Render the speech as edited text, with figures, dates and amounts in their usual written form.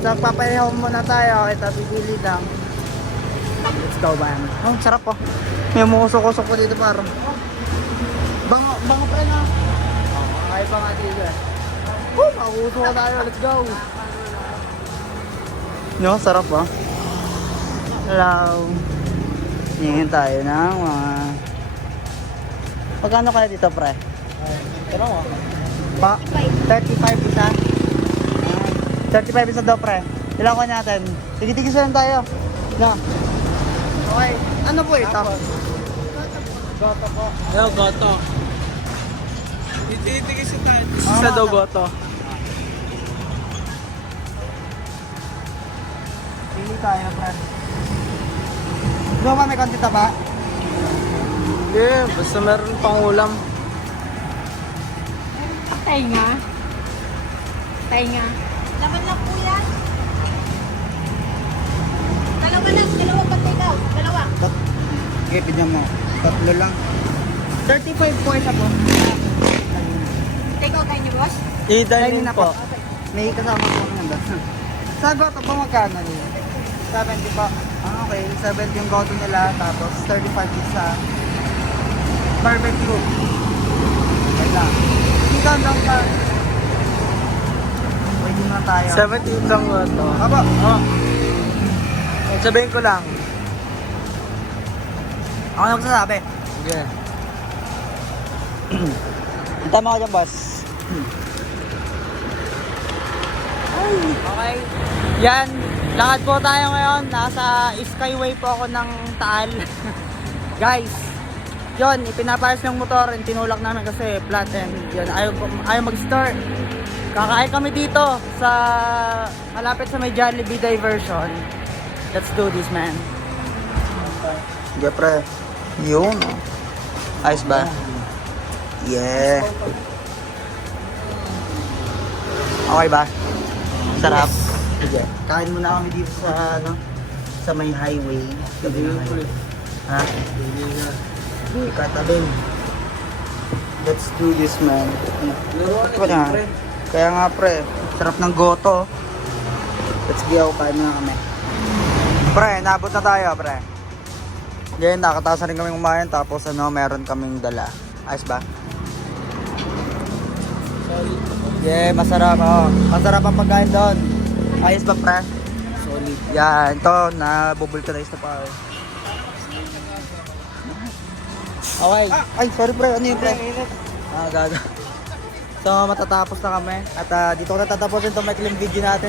So, papayaw muna tayo. Kita bibili lang. Let's go, man. Oh, sarap po. May musok-usok po dito, paro. Bango pa na. Okay pa nga dito. Makusok ko tayo. Let's go. No, sarap po. Hello. Hingin tayo ng mga... Pagkano kaya dito, pre? Pero mo. Pa, 35 isa. 35 isa daw, pre. Ilan ko natin? Tigil-tigil lang tayo. No. Okay. Ano po ito? Goto po. Yo, goto. Itigis sa tayo. Isa daw goto. Pili tayo, pre. Bro, may konti taba? Yeah, basta meron pang ulam. Tainga. Tainga. Laman lang po yan. Dalawa pa ikaw. Dalawa. Okay, pidyan mo. Tatlo lang. 35 po isa po. Take out kayo niyo, boss. I-dining na po. May kasama po ng ganda. Sa goto po magkano nila? 70 po. Ah, okay. 70 yung goto nila. Tapos 35 isa. Barbecue. Okay lang. Ikaw daw ka. Pwede na tayo. 17 lang goto. Aba. Oh. Sabihin ko lang. Ako na magsasabi. Yeah. Tama ko dyan, boss. Okay. Yan. Lakad po tayo ngayon. Nasa Skyway po ako ng Taal. Guys. Yun, ipinapalas ng motor. Tinulak namin kasi flat and yun, ayaw mag-start. Kakain kami dito sa malapit sa may Jollibee diversion. Let's do this, man. Yeah, pre. Yun. Ayos ba? Yeah. Okay ba? Sarap. Sige. Kain muna kami dito sa ano, sa may highway. Ha? Ikatabing. Let's do this, man. Kaya nga, pre. Sarap ng goto. Let's go. Kain muna kami. Pre, naabot na tayo, pre. Yan, nakataas rin kami kumain. Tapos ano, meron kaming dala. Ayos ba? Yeah, masarap. Oh. Masarap ang pagkain doon. Ayos ba, pre? Solid. Yan, ito, nabubulkanize na pa. Okay. Ay, sorry, pre. Ano yung pre? Gaga. So, matatapos na kami. At dito ko na tatapusin itong maikling video natin.